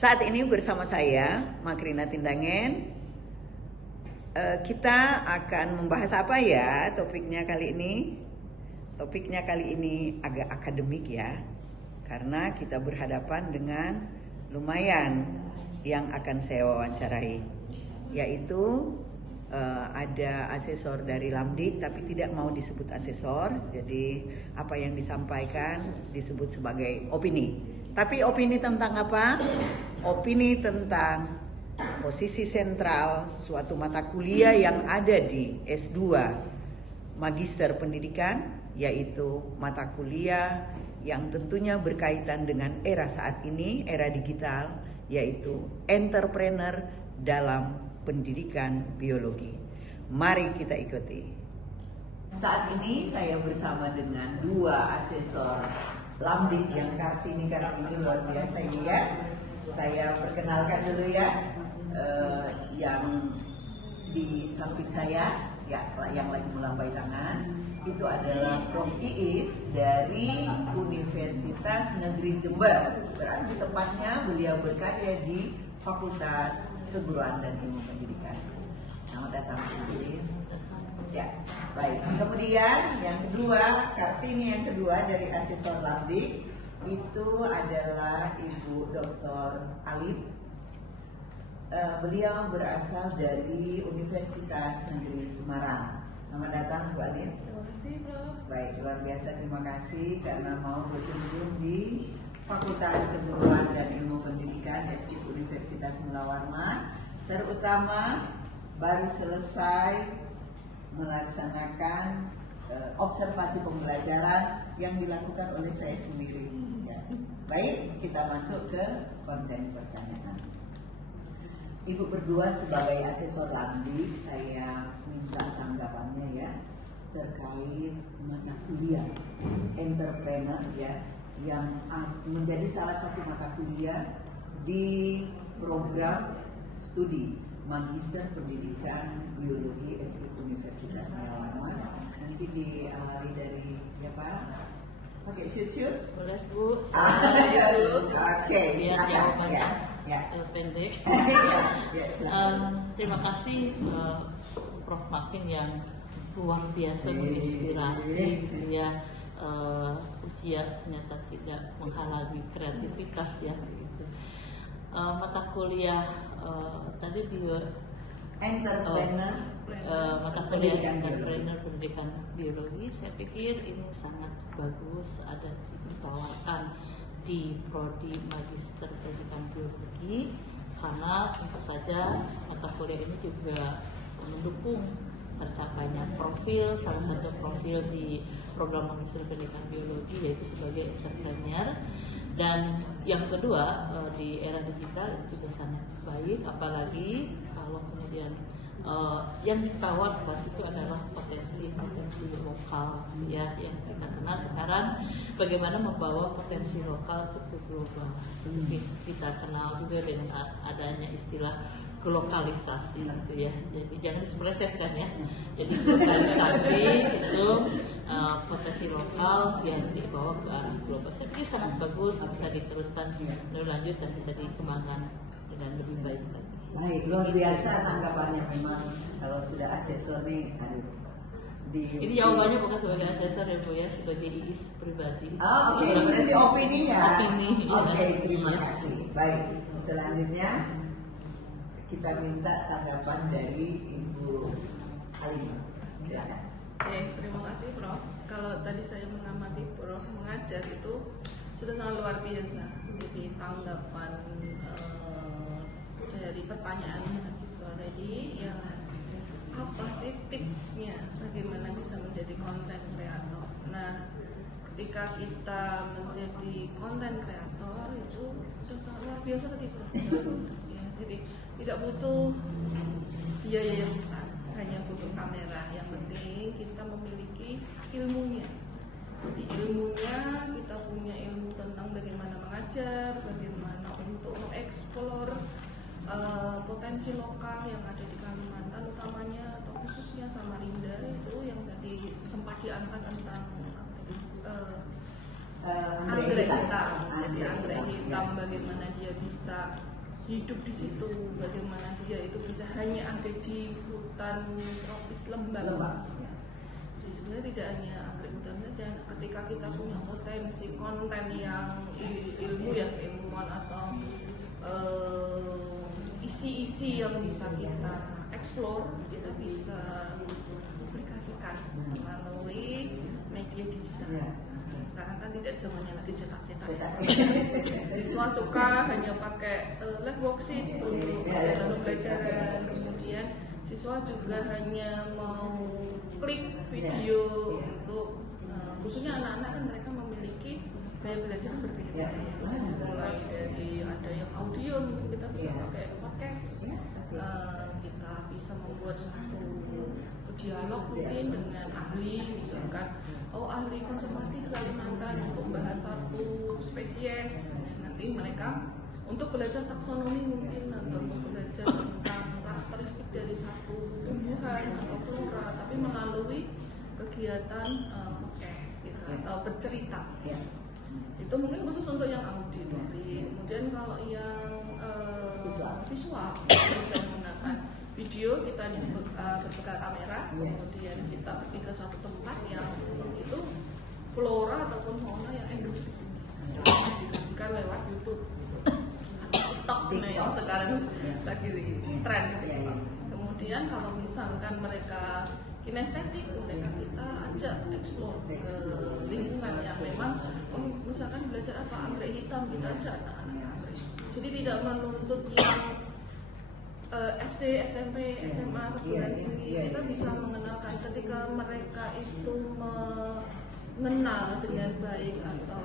Saat ini bersama saya, Makrina Tindangen. Kita akan membahas apa ya topiknya kali ini? Topiknya kali ini agak akademik ya, karena kita berhadapan dengan lumayan yang akan saya wawancarai, yaitu ada asesor dari Lamdik tapi tidak mau disebut asesor. Jadi apa yang disampaikan disebut sebagai opini. Tapi opini tentang apa? Opini tentang posisi sentral suatu mata kuliah yang ada di S2 Magister Pendidikan, yaitu mata kuliah yang tentunya berkaitan dengan era saat ini, era digital, yaitu entrepreneur dalam pendidikan biologi. Mari kita ikuti. Saat ini saya bersama dengan dua asesor Lamdik yang Kartini luar biasa ini ya. Saya perkenalkan dulu ya, yang di samping saya ya, yang lagi melambai tangan itu adalah Prof. Iis dari Universitas Negeri Jember. Berarti tepatnya beliau berkarya di Fakultas Keguruan dan Ilmu Pendidikan. Selamat datang, Prof. Iis. Ya, baik. Kemudian yang kedua, Kartini yang kedua dari asesor Lamdik itu adalah Ibu Dr. Alif. Beliau berasal dari Universitas Negeri Semarang. Selamat datang, Bu Alif. Terima kasih, Prof. Baik, luar biasa, terima kasih karena mau berkunjung di Fakultas Keguruan dan Ilmu Pendidikan yaitu Universitas Mula Warman, terutama baru selesai melaksanakan observasi pembelajaran yang dilakukan oleh saya sendiri. Ya. Baik, kita masuk ke konten pertanyaan. Ibu berdua sebagai asesor Lamdik, saya minta tanggapannya ya terkait mata kuliah entrepreneur ya, yang menjadi salah satu mata kuliah di program studi Magister Pendidikan Biologi Universitas Mula Warman. Nanti diawali dari siapa? Oke, shoot. Boleh, Bu. Oke, Biar jawabannya pendek. Terima kasih Prof. Makin yang luar biasa menginspirasi. Dia usia ternyata tidak menghalangi kreativitas ya. Gitu. Mata kuliah tadi di entrepreneur mata kuliah entrepreneur pendidikan biologi, saya pikir ini sangat bagus, ada ditawarkan di prodi Magister Pendidikan Biologi karena tentu saja mata kuliah ini juga mendukung tercapainya profil, salah satu profil di program Magister Pendidikan Biologi yaitu sebagai entrepreneur. Dan yang kedua, di era digital itu juga sangat baik, apalagi kalau kemudian yang ditawarkan itu adalah potensi lokal ya, yang kita kenal sekarang bagaimana membawa potensi lokal itu ke global. Kita kenal juga dengan adanya istilah globalisasi gitu ya, jadi jangan dispelesetkan ya. Jadi globalisasi itu potensi lokal yang dibawa ke arah global. Saya pikir sangat bagus, bisa diteruskan lebih lanjut dan bisa dikembangkan dengan lebih baik lagi. Baik, luar biasa tanggapannya memang kalau sudah asesor nih, aduh. Ini jawabannya bukan sebagai asesor ya Bu ya, sebagai Iis pribadi. Oke, berarti opininya. Opini. Oke, terima kasih. Baik, selanjutnya kita minta tanggapan dari Ibu Alif. Silakan. Oke, terima kasih Prof. Kalau tadi saya mengamati Prof mengajar itu sudah sangat luar biasa. Jadi tanggapan dari pertanyaan mahasiswa tadi, yang apa sih tipsnya bagaimana bisa menjadi konten kreator. Nah, ketika kita menjadi konten kreator itu sudah sangat luar biasa tadi Prof. Ya, jadi tidak butuh biaya yang besar, hanya butuh kamera. Yang penting kita memiliki ilmunya. Jadi ilmunya, kita punya ilmu tentang bagaimana mengajar, bagaimana untuk mengeksplor potensi lokal yang ada di Kalimantan utamanya atau khususnya Samarinda itu yang tadi sempat diangkat tentang anggrek hitam. Jadi anggrek hitam bagaimana dia bisa hidup di situ, bagaimana dia itu bisa hanya ada di hutan tropis lembab. Jadi sebenarnya tidak hanya anggrek hutan saja, ketika kita punya potensi konten yang ilmu ya, keilmuan atau isi-isi yang bisa kita explore, kita bisa publikasikan melalui media digital. Sekarang kan tidak zamannya lagi cetak-cetak. Siswa suka hanya pakai live worksheet untuk pembelajaran, kemudian siswa juga hanya mau klik video untuk khususnya anak-anak kan mereka memiliki gaya belajar berbeda-beda, mulai dari ada yang audio, mungkin kita bisa pakai podcast, kita bisa membuat satu dialog mungkin dengan ahli, misalkan ahli konservasi di Kalimantan untuk membahas satu spesies, nanti mereka untuk belajar taksonomi mungkin atau untuk belajar tentang karakteristik dari satu tumbuhan atau flora, tapi melalui kegiatan podcast gitu, atau bercerita. Itu mungkin khusus untuk yang auditory. Kemudian kalau yang visual bisa menggunakan video, kita berbekal kamera, kemudian kita pergi ke satu tempat yang itu flora ataupun fauna yang endemik di sini, dikasihkan lewat YouTube atau TikTok yang sekarang lagi tren. Kemudian kalau misalkan mereka kinestetik, mereka kita ajak explore ke lingkungan yang memang misalkan belajar apa, anggrek hitam, kita ajak anak-anak anggrek. Jadi tidak menuntut yang SD, SMP, SMA, perguruan tinggi, kita bisa mengenalkan ketika mereka itu mengenal dengan baik atau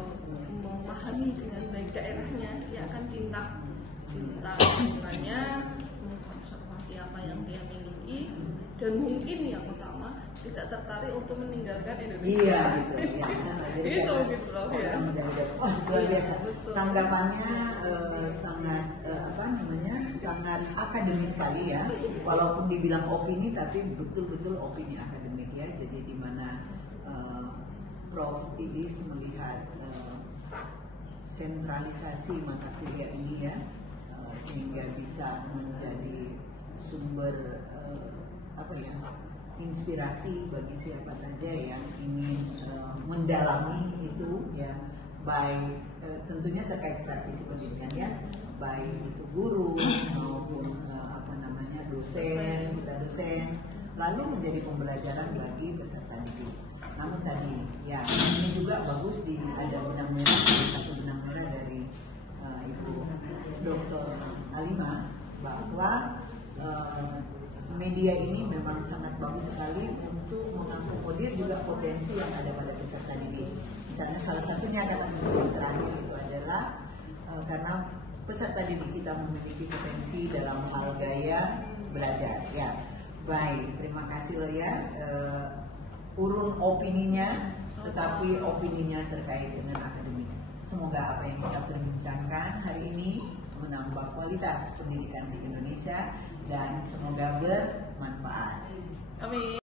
memahami dengan baik daerahnya, dia akan cinta lingkungannya, mengkonservasi apa yang dia miliki, dan mungkin yang utama tidak tertarik untuk meninggalkan Indonesia. Itu gitu loh ya. Luar biasa. Tanggapannya sangat sangat akademis sekali ya. Walaupun dibilang opini, tapi betul-betul opini akademik ya. Jadi di mana Prof. Iis melihat sentralisasi mata kuliah ini ya, sehingga bisa menjadi sumber inspirasi bagi siapa saja yang ingin mendalami itu ya, baik tentunya terkait praktisi pendidikan ya, baik itu guru maupun dosen, lalu menjadi pembelajaran bagi peserta didik. Namun tadi ya ini juga bagus ada benang merah, satu benang merah dari Ibu Dr. Alima, bahwa media ini memang sangat bagus sekali untuk mengakomodir juga potensi yang ada pada peserta didik. Misalnya salah satunya kata yang terakhir itu adalah karena peserta didik kita memiliki potensi dalam hal gaya belajar. Ya, baik, terima kasih loh ya. Urun opininya, tetapi opininya terkait dengan akademik. Semoga apa yang kita perbincangkan hari ini menambah kualitas pendidikan di Indonesia dan semoga bermanfaat. Amin.